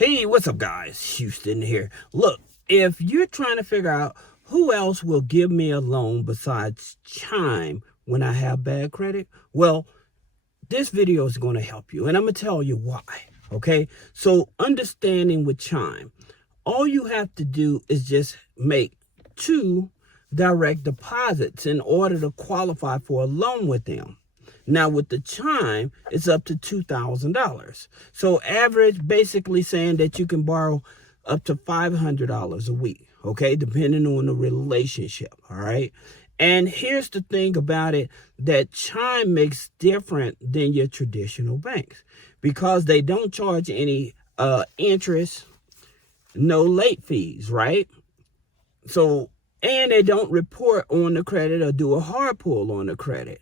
Hey, what's up, guys? Houston here. Look, if you're trying to figure out who else will give me a loan besides Chime when I have bad credit, well, this video is going to help you, and I'm going to tell you why, okay? So, understanding with Chime, all you have to do is just make 2 direct deposits in order to qualify for a loan with them. Now, with the Chime, it's up to $2,000. So average, basically saying that you can borrow up to $500 a week, okay, depending on the relationship, all right? And here's the thing about it that Chime makes different than your traditional banks because they don't charge any interest, no late fees, right? So, and they don't report on the credit or do a hard pull on the credit.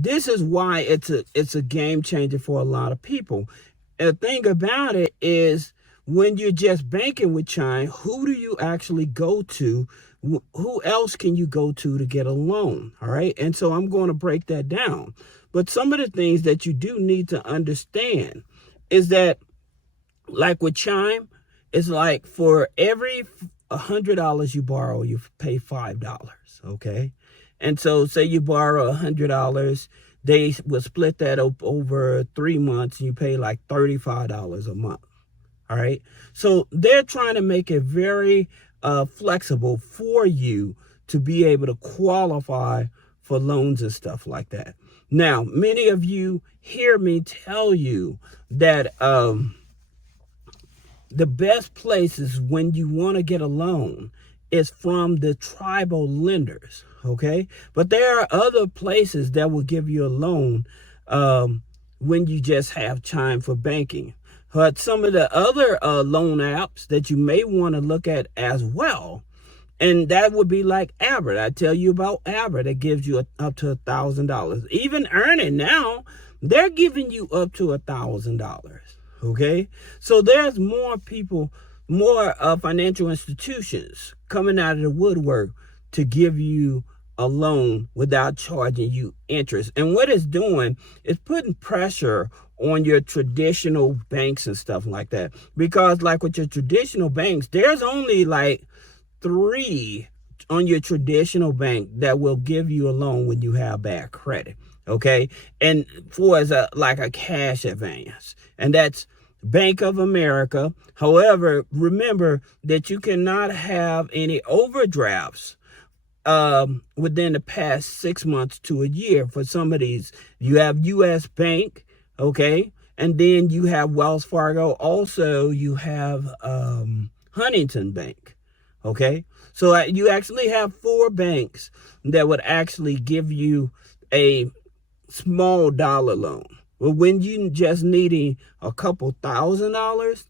This is why it's a game changer for a lot of people. And the thing about it is when you're just banking with Chime, who do you actually go to? Who else can you go to get a loan? All right. And so I'm going to break that down. But some of the things that you do need to understand is that, like with Chime, it's like for every $100 you borrow, you pay $5. Okay. And so say you borrow $100, they will split that up over 3 months and you pay like $35 a month. All right. So they're trying to make it very flexible for you to be able to qualify for loans and stuff like that. Now, many of you hear me tell you that the best places when you want to get a loan is from the tribal lenders, okay? But there are other places that will give you a loan when you just have Chime for banking. But some of the other loan apps that you may want to look at as well, and that would be like Abbott. I tell you about Abbott. That gives you up to $1,000. Even Earning now, they're giving you up to $1,000, okay? So there's more people, more financial institutions coming out of the woodwork to give you a loan without charging you interest. And what it's doing is putting pressure on your traditional banks and stuff like that. Because like with your traditional banks, there's only like 3 on your traditional bank that will give you a loan when you have bad credit, okay? And for as like a cash advance. And that's Bank of America. However, remember that you cannot have any overdrafts within the past 6 months to a year. For some of these, you have U.S. Bank, okay, and then you have Wells Fargo. Also, you have Huntington Bank, okay. So you actually have 4 banks that would actually give you a small dollar loan. Well, when you just needing a couple $1,000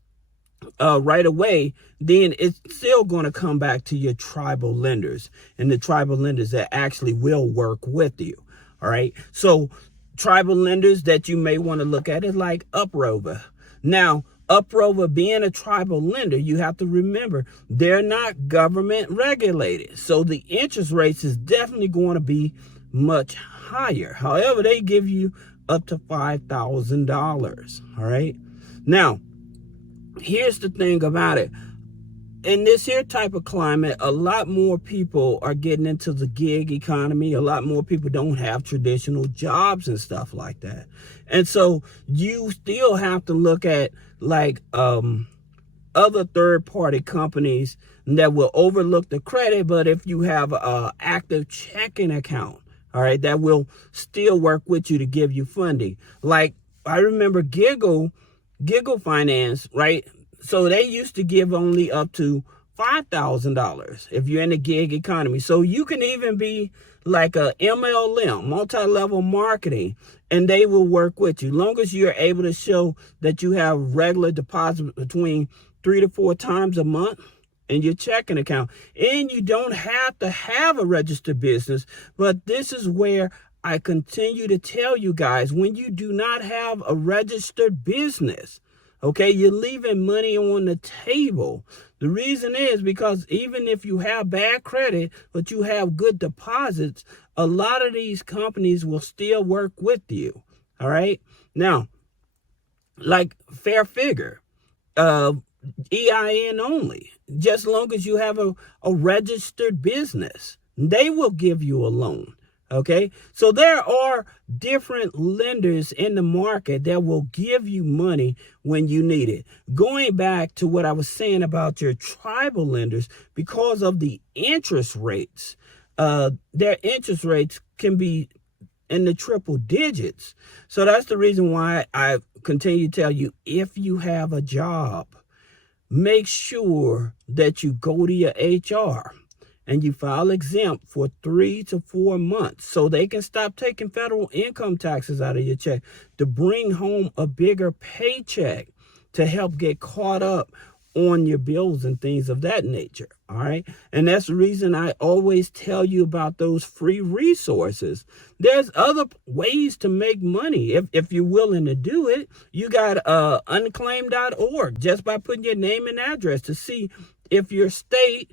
right away, then it's still going to come back to your tribal lenders and the tribal lenders that actually will work with you. All right. So tribal lenders that you may want to look at is like Uprover. Now, Uprover being a tribal lender, you have to remember they're not government regulated. So the interest rates is definitely going to be much higher. However, they give you up to $5,000. All right. Now, here's the thing about it. In this here type of climate, a lot more people are getting into the gig economy. A lot more people don't have traditional jobs and stuff like that. And so you still have to look at like other third-party companies that will overlook the credit. But if you have an active checking account, all right, that will still work with you to give you funding. Like I remember Giggle Finance, right? So they used to give only up to $5,000 if you're in the gig economy. So you can even be like a MLM, multi-level marketing, and they will work with you. Long as you're able to show that you have regular deposits between 3 to 4 times a month in your checking account. And you don't have to have a registered business, but this is where I continue to tell you guys, when you do not have a registered business, okay, you're leaving money on the table. The reason is because even if you have bad credit, but you have good deposits, a lot of these companies will still work with you. All right. Now, like Fair Figure, EIN only. Just as long as you have a registered business, they will give you a loan. Okay, so there are different lenders in the market that will give you money when you need it. Going back to what I was saying about your tribal lenders, because of the interest rates, their interest rates can be in the triple digits. So that's the reason why I continue to tell you, if you have a job, make sure that you go to your HR and you file exempt for 3 to 4 months so they can stop taking federal income taxes out of your check to bring home a bigger paycheck to help get caught up on your bills and things of that nature. All right. And that's the reason I always tell you about those free resources. There's other ways to make money if you're willing to do it. You got unclaimed.org, just by putting your name and address to see if your state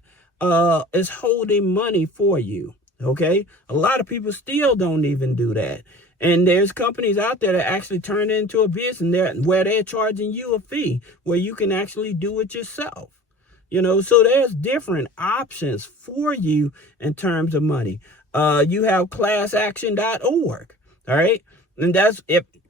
is holding money for you. Okay, a lot of people still don't even do that, and there's companies out there that actually turn it into a business where they're charging you a fee where you can actually do it yourself. So there's different options for you in terms of money. You have classaction.org. All right, and that's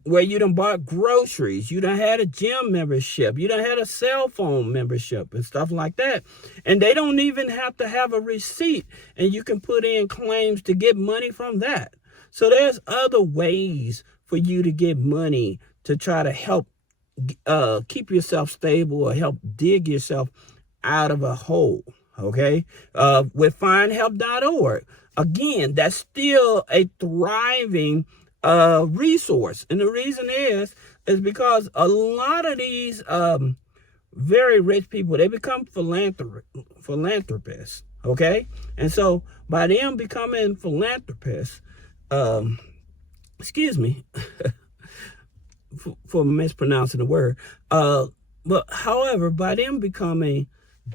where you done bought groceries, you done had a gym membership, you done had a cell phone membership and stuff like that. And they don't even have to have a receipt, and you can put in claims to get money from that. So there's other ways for you to get money to try to help keep yourself stable or help dig yourself out of a hole. Okay, with findhelp.org. Again, that's still a thriving resource. And the reason is because a lot of these very rich people, they become philanthropists. Okay, and so by them becoming philanthropists, excuse me for mispronouncing the word, but however, by them becoming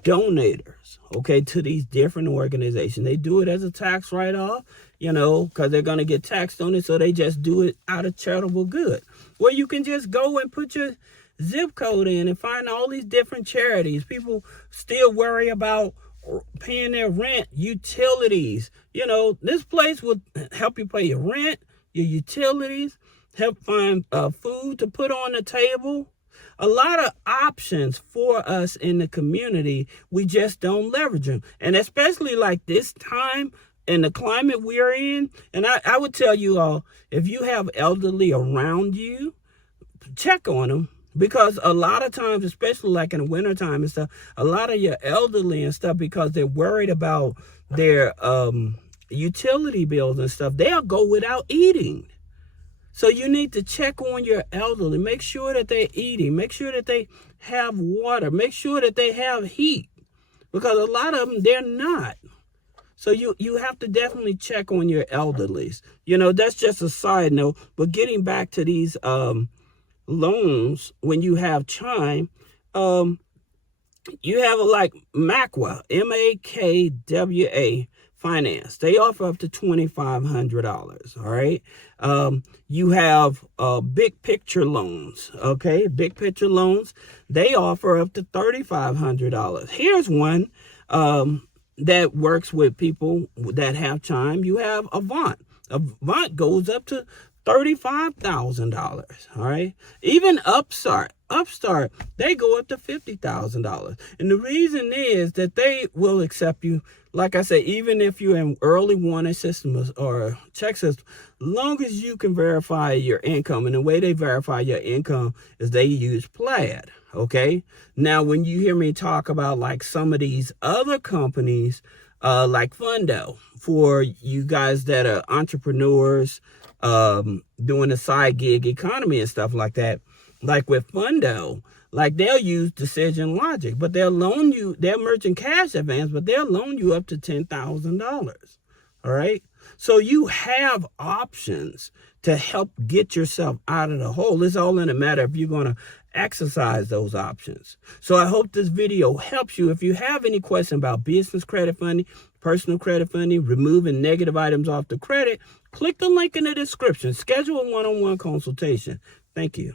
donators, okay, to these different organizations, they do it as a tax write-off, because they're going to get taxed on it, so they just do it out of charitable good. Well, you can just go and put your zip code in and find all these different charities. People still worry about paying their rent, utilities. This place will help you pay your rent, your utilities, help find food to put on the table. A lot of options for us in the community. We just don't leverage them. And especially like this time in the climate we are in. And I would tell you all, if you have elderly around you, check on them. Because a lot of times, especially like in the wintertime and stuff, a lot of your elderly and stuff, because they're worried about their utility bills and stuff, they'll go without eating. So you need to check on your elderly. Make sure that they're eating. Make sure that they have water. Make sure that they have heat. Because a lot of them, they're not. So you have to definitely check on your elderlies. That's just a side note. But getting back to these loans, when you have Chime, you have like MACWA, MAKWA Finance. They offer up to $2,500. All right. You have Big Picture Loans. Okay, Big Picture Loans. They offer up to $3,500. Here's one that works with people that have Chime. You have Avant. Avant goes up to $35,000. All right. Even Upstart, they go up to $50,000. And the reason is that they will accept you, like I say, even if you're in early warning system or check system, long as you can verify your income. And the way they verify your income is they use Plaid. Okay. Now, when you hear me talk about like some of these other companies, like Fundo, for you guys that are entrepreneurs, doing a side gig economy and stuff like that, like with Fundo, like they'll use Decision Logic, but they'll loan you, they're merchant cash advance, but they'll loan you up to $10,000. All right. So you have options to help get yourself out of the hole. It's all in a matter if you're going to exercise those options. So I hope this video helps you. If you have any question about business credit funding, personal credit funding, removing negative items off the credit, click the link in the description. Schedule a one-on-one consultation. Thank you.